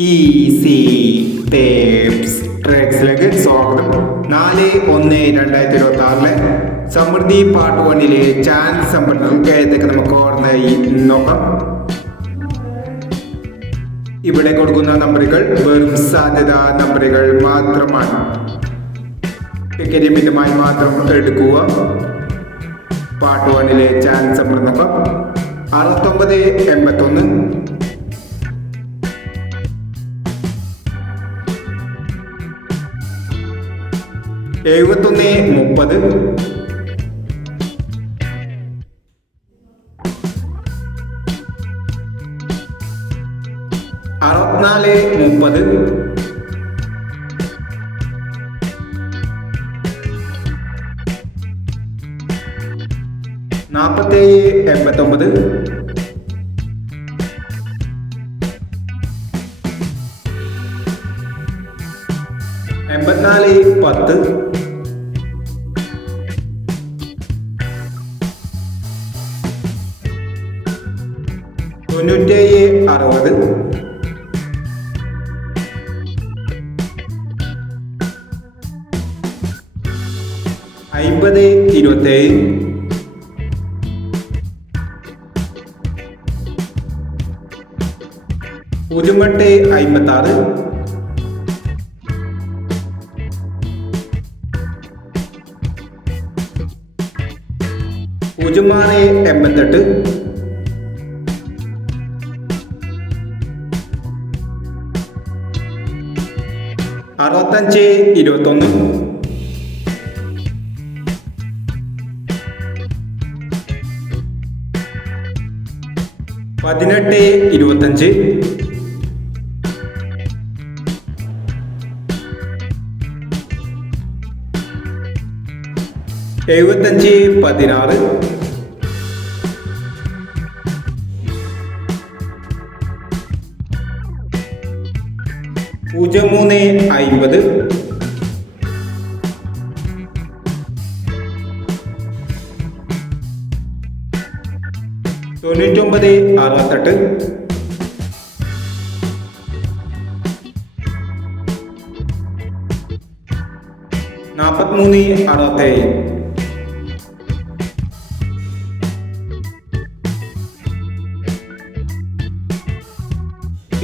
Easy tapes ട്രാക്സിലേക്ക് സ്വാഗതം. 4/1/2026 സമൃദ്ധി part 1 chance സമ്പർക്കം ഏതൊക്കെ നമുക്ക് ഓർമ്മയായി നോക്കാം. ഇവിടെ കൊടുക്കുന്ന നമ്പറുകൾ വെറും സാധ്യതാ നമ്പറുകൾ മാത്രമാണ്. ടിക്കറ്റ് മിതമായി മാത്രം എടുക്കുക. പാർട്ട് 1 ചാൻസ് സമ്പർക്കം നോക്കാം. 6981 7130 6430 4789 8410 9760 5027 0856 0688 6521 1825 7516 0350 9968 4367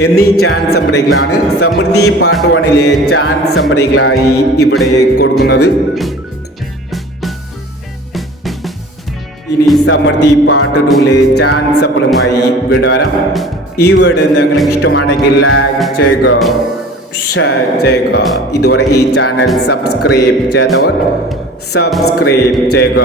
എന്നീ ചാൻസ് നമ്പറുകളാണ് സമൃദ്ധി പാർട്ട് 1 ചാൻസ് നമ്പറുകളായി ഇവിടെ കൊടുക്കുന്നത്. ഇനി സമൃദ്ധി പാർട്ട് 2 ചാൻസ് നമ്പറുമായി വിടാം. ഈ വീഡിയോ നിങ്ങൾക്ക് ഇഷ്ടമാണെങ്കിൽ ലൈക്ക് ചെയ്യുക, ഷെയർ ചെയ്യുക. ഇതുവരെ ഈ ചാനൽ സബ്സ്ക്രൈബ് ചെയ്തവർ സബ്സ്ക്രൈബ് ചെയ്യുക.